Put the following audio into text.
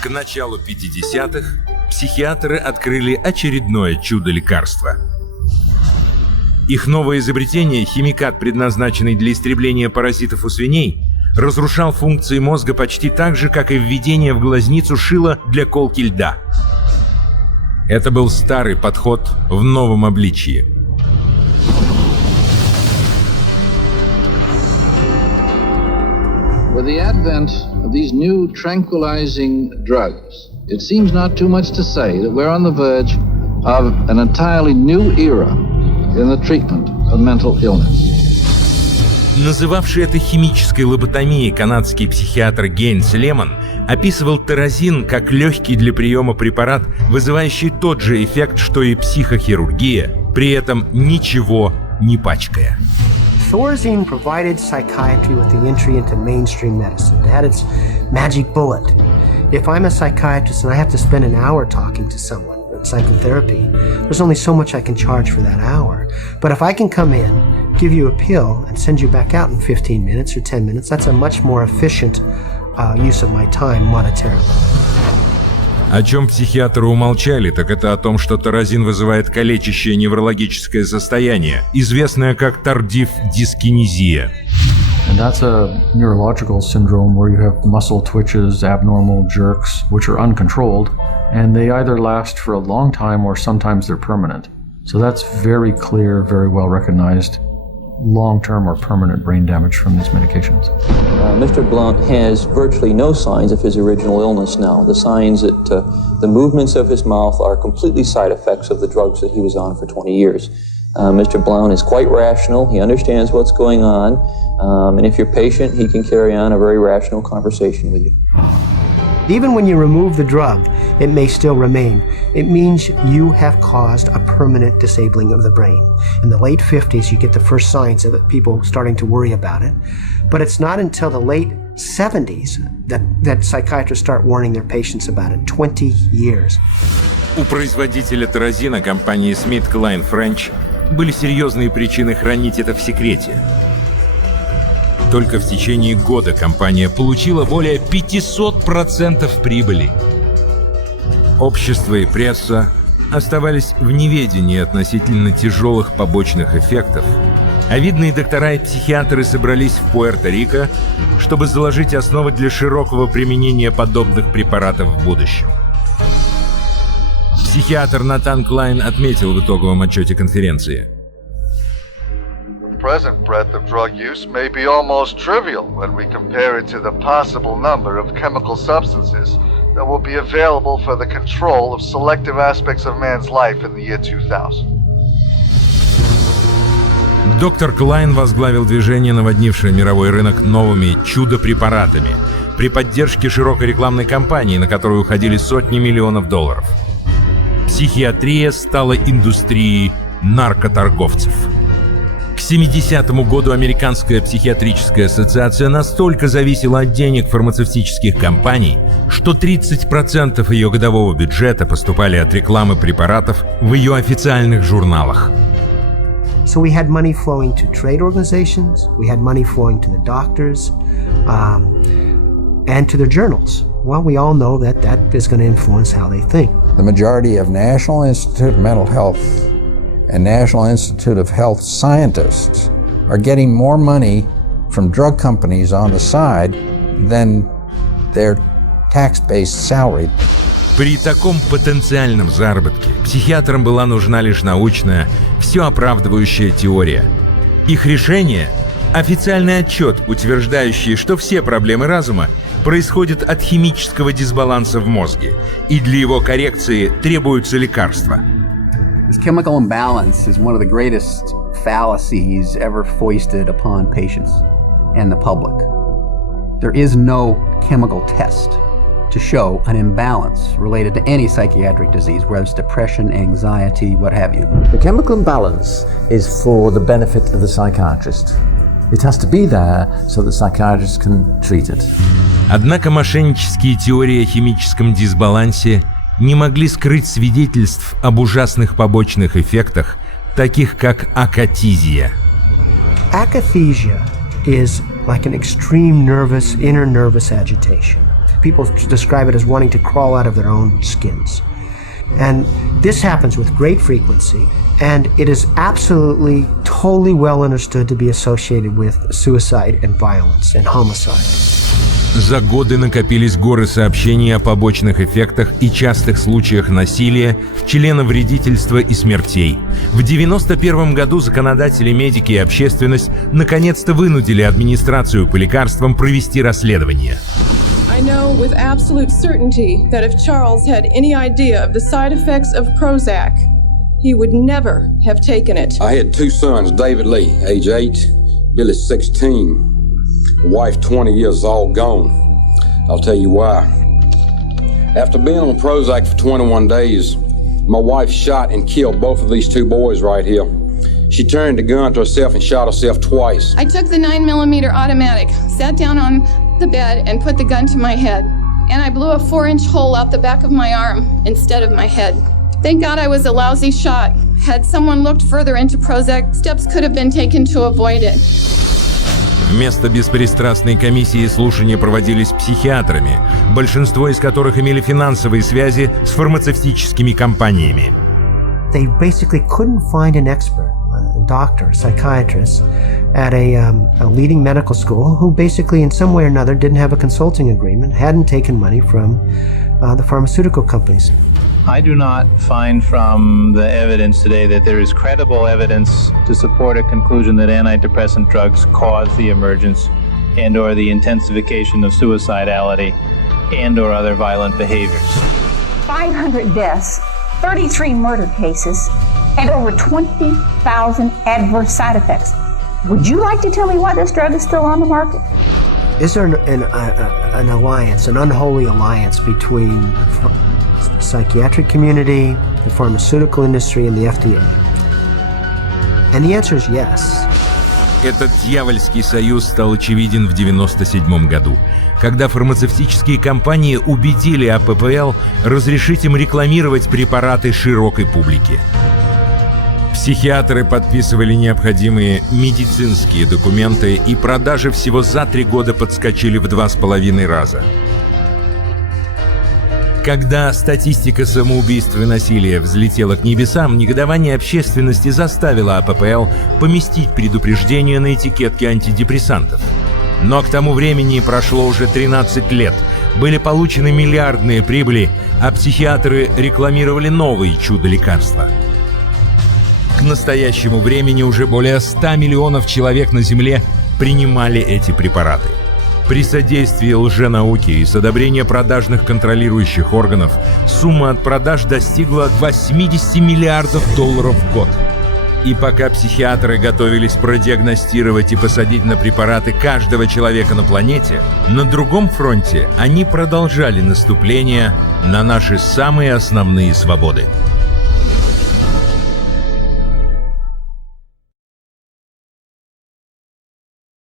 К началу 50-х психиатры открыли очередное чудо-лекарство. Их новое изобретение, химикат, предназначенный для истребления паразитов у свиней, разрушал функции мозга почти так же, как и введение в глазницу шила для колки льда. Это был старый подход в новом обличии. With the advent of these new tranquilizing drugs, it seems not too much to say that we're on the verge of an entirely new era in the treatment of mental illness. Называвший это химической лоботомией канадский психиатр Гейнс Лемон описывал таразин как легкий для приема препарат, вызывающий тот же эффект, что и психохирургия, при этом ничего не пачкая. Thorazine provided psychiatry with the entry into mainstream medicine. It had its magic bullet. If I'm a psychiatrist and I have to spend an hour talking to someone in psychotherapy, there's only so much I can charge for that hour. But if I can come in, give you a pill, and send you back out in 15 minutes or 10 minutes, that's a much more efficient use of my time monetarily. О чем психиатры умолчали, так это о том, что таразин вызывает калечащее неврологическое состояние, известное как тардив дискинезия. And that's a neurological syndrome where you have muscle twitches, abnormal jerks, which are uncontrolled, and they either last for a long time or sometimes they're permanent. So that's very clear, very well recognized long-term or permanent brain damage from these medications. Mr. Blount has virtually no signs of his original illness now. The signs that the movements of his mouth are completely side effects of the drugs that he was on for 20 years. Mr. Blount is quite rational. He understands what's going on. And if you're patient, he can carry on a very rational conversation with you. Even when you remove the drug, it may still remain. It means you have caused a permanent disabling of the brain. In the late 50s, you get the first signs of it, people starting to worry about it. But it's not until the late 70s that psychiatrists start warning their patients about it. 20 years. У производителя таразина, компании SmithKline French, были серьезные причины хранить это в секрете. Только в течение года компания получила более 500% прибыли. Общество и пресса оставались в неведении относительно тяжелых побочных эффектов, а видные доктора и психиатры собрались в Пуэрто-Рико, чтобы заложить основы для широкого применения подобных препаратов в будущем. Психиатр Натан Клайн отметил в итоговом отчете конференции: present breadth of drug use may be almost trivial when we compare it to the possible number of chemical substances that will be available for the control of selective aspects of man's life in the year 2000. Доктор Клайн возглавил движение, наводнившее мировой рынок новыми чудо-препаратами, при поддержке широкой рекламной кампании, на которую уходили сотни миллионов долларов. Психиатрия стала индустрией наркоторговцев. К 70-му году Американская психиатрическая ассоциация настолько зависела от денег фармацевтических компаний, что 30% ее годового бюджета поступали от рекламы препаратов в ее официальных журналах. So we had money flowing to trade organizations, we had money flowing to the doctors, and to their journals. Well, we all know that is going to influence how they think. The majority of National Institute of Mental Health and National Institute of Health scientists are getting more money from drug companies on the side than their tax-based salary. При таком потенциальном заработке психиатрам была нужна лишь научная, все оправдывающая теория. Их решение – официальный отчет, утверждающий, что все проблемы разума происходят от химического дисбаланса в мозге, и для его коррекции требуются лекарства. This chemical imbalance is one of the greatest fallacies ever foisted upon patients and the public. There is no chemical test to show an imbalance related to any psychiatric disease, whether it's depression, anxiety, what have you. The chemical imbalance is for the benefit of the psychiatrist. It has to be there so that psychiatrists can treat it. Однако мошеннические теории о химическом дисбалансе не могли скрыть свидетельств об ужасных побочных эффектах, таких как акатизия. Akathisia is like an extreme inner nervous agitation. People describe it as wanting to crawl out of their own skins. And this happens with great frequency, and it is absolutely, totally well understood to be associated with suicide and violence and homicide. За годы накопились горы сообщений о побочных эффектах и частых случаях насилия, членовредительства и смертей. В 1991 году законодатели, медики и общественность наконец-то вынудили администрацию по лекарствам провести расследование. I know with absolute certainty that if Charles had any idea of the side effects of Prozac, he would never have taken it. I had two sons, David Lee, age 8, Billy 16. Wife 20 years, all gone. I'll tell you why. After being on Prozac for 21 days, my wife shot and killed both of these two boys right here. She turned the gun to herself and shot herself twice. I took the 9mm automatic, sat down on the bed and put the gun to my head. And I blew a 4-inch hole out the back of my arm instead of my head. Thank God I was a lousy shot. Had someone looked further into Prozac, steps could have been taken to avoid it. Вместо беспристрастной комиссии слушания проводились психиатрами, большинство из которых имели финансовые связи с фармацевтическими компаниями. They basically couldn't find an expert, a doctor, a psychiatrist, at a leading medical school who basically in some way or another didn't have a consulting agreement, hadn't taken money from the pharmaceutical companies. I do not find from the evidence today that there is credible evidence to support a conclusion that antidepressant drugs cause the emergence and or the intensification of suicidality and or other violent behaviors. 500 deaths, 33 murder cases, and over 20,000 adverse side effects. Would you like to tell me why this drug is still on the market? Is there an alliance, an unholy alliance between the psychiatric community, the pharmaceutical industry, and the FDA? And the answer is yes. Этот дьявольский союз стал очевиден в 1997 году, когда фармацевтические компании убедили АППЛ разрешить им рекламировать препараты широкой публике. Психиатры подписывали необходимые медицинские документы, и продажи всего за 3 года подскочили в 2,5 раза. Когда статистика самоубийств и насилия взлетела к небесам, негодование общественности заставило АППЛ поместить предупреждение на этикетке антидепрессантов. Но к тому времени прошло уже 13 лет, были получены миллиардные прибыли, а психиатры рекламировали новые чудо-лекарства. К настоящему времени уже более 100 миллионов человек на Земле принимали эти препараты. При содействии лженауки и с одобрения продажных контролирующих органов сумма от продаж достигла 80 миллиардов долларов в год. И пока психиатры готовились продиагностировать и посадить на препараты каждого человека на планете, на другом фронте они продолжали наступление на наши самые основные свободы.